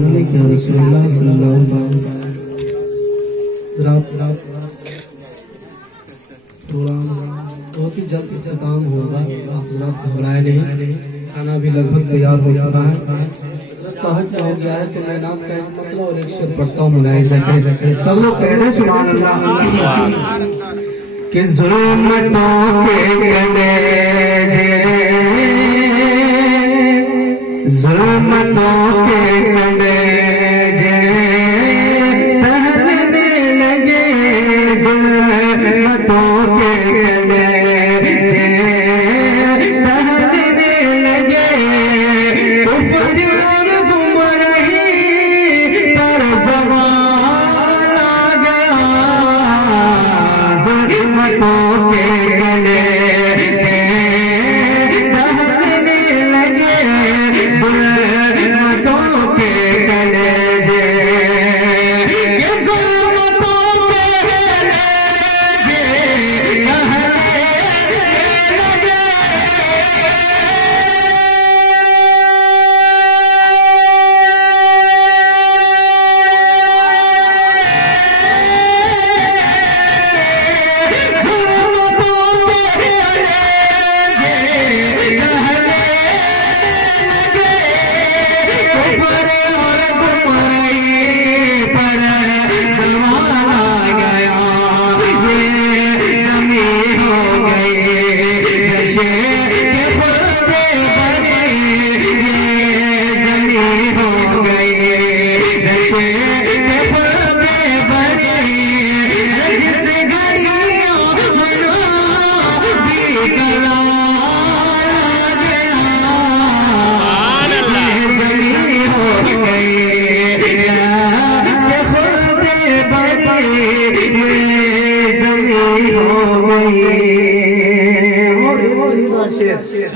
क्या रसूलुल्लाह सल्लल्लाहु अलैहि वसल्लम रात प्रोग्राम बहुत ही जल्द इख्तिताम होगा। आप हज़रात घबराए नहीं, खाना भी लगभग तैयार हो चुका है। साहब हो गया है तो मैं नाम का मतलब और एक शेर पढ़ता हूँ सब लोग कह रहे सुभान अल्लाह कि ज़ुल्मतों के गले ज़ुल्मतों के गले टहलने लगे ज़ुल्मतों के गले टहलने लगे कुफ्र और गुमराही पर ज़वाल आ गया ज़ुल्मतों के गले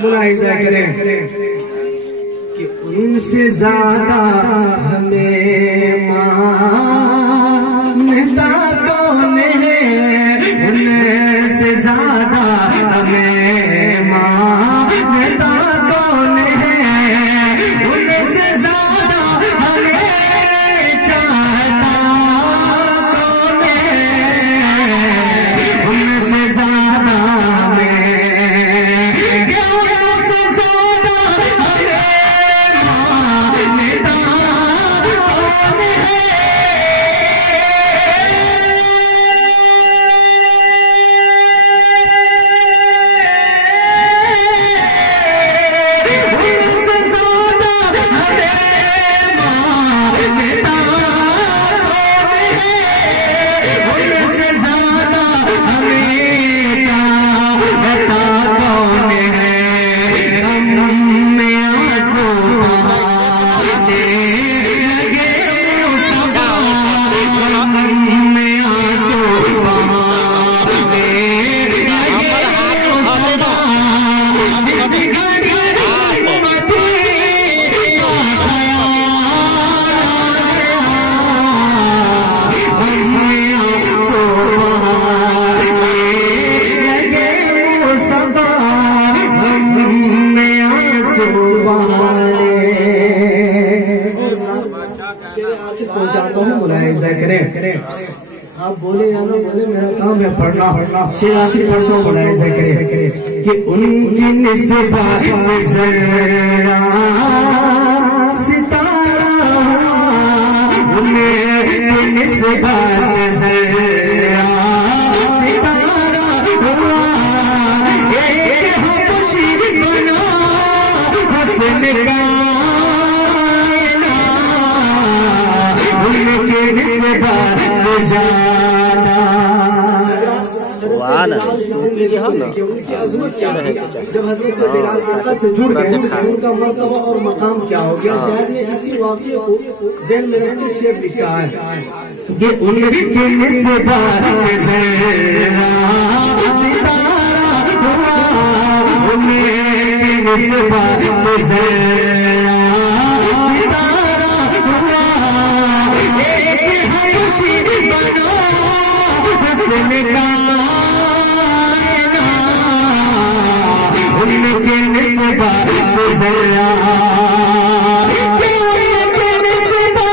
मुलाहिजा करें कि उनसे ज्यादा हमें मानता कौन है, उनसे ज्यादा हमें मानता कौन है, उनसे ज्यादा हमें चाहता कौन है, उनसे ज्यादा हमें पहुंचाता हूँ। मुलाहिजा करें, आप बोले या ना बोले मेरा काम है पढ़ना। शेर आखिर पढ़ता हूँ। मुलाहिजा करें कि उनकी निस्बत से ज़रा सितारा हुआ, उनकी निस्बत से ज़रा सितारा हुआ, एक खुशी बना हुस्न का उनके निस्बत से ज्यादा उनकी अज़मत क्या है। जब हज़रत बिलाल आका से जुड़ गए उनका मर्तबा और मकाम क्या हो गया। शायद ने इसी वाक़ये को ज़हन में रख के शेर लिखा है कि उनके निस्बत से ज़रा सितारा हुआ, उनके निस्बत से ज़रा सितारा हुआ, खुशी बनो हुस्न का उनके निस्बत से ज़रा उनके निस्बत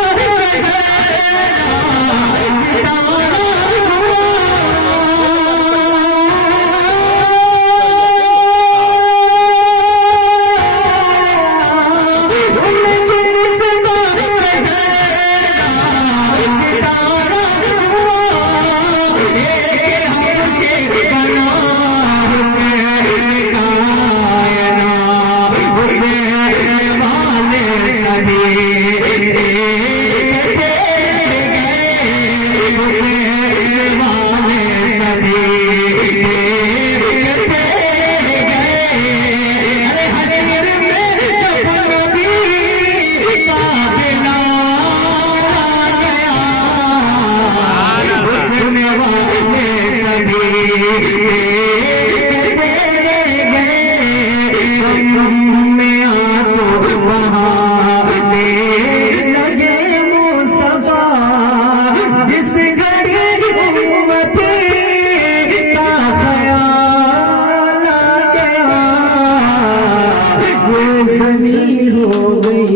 हो गई।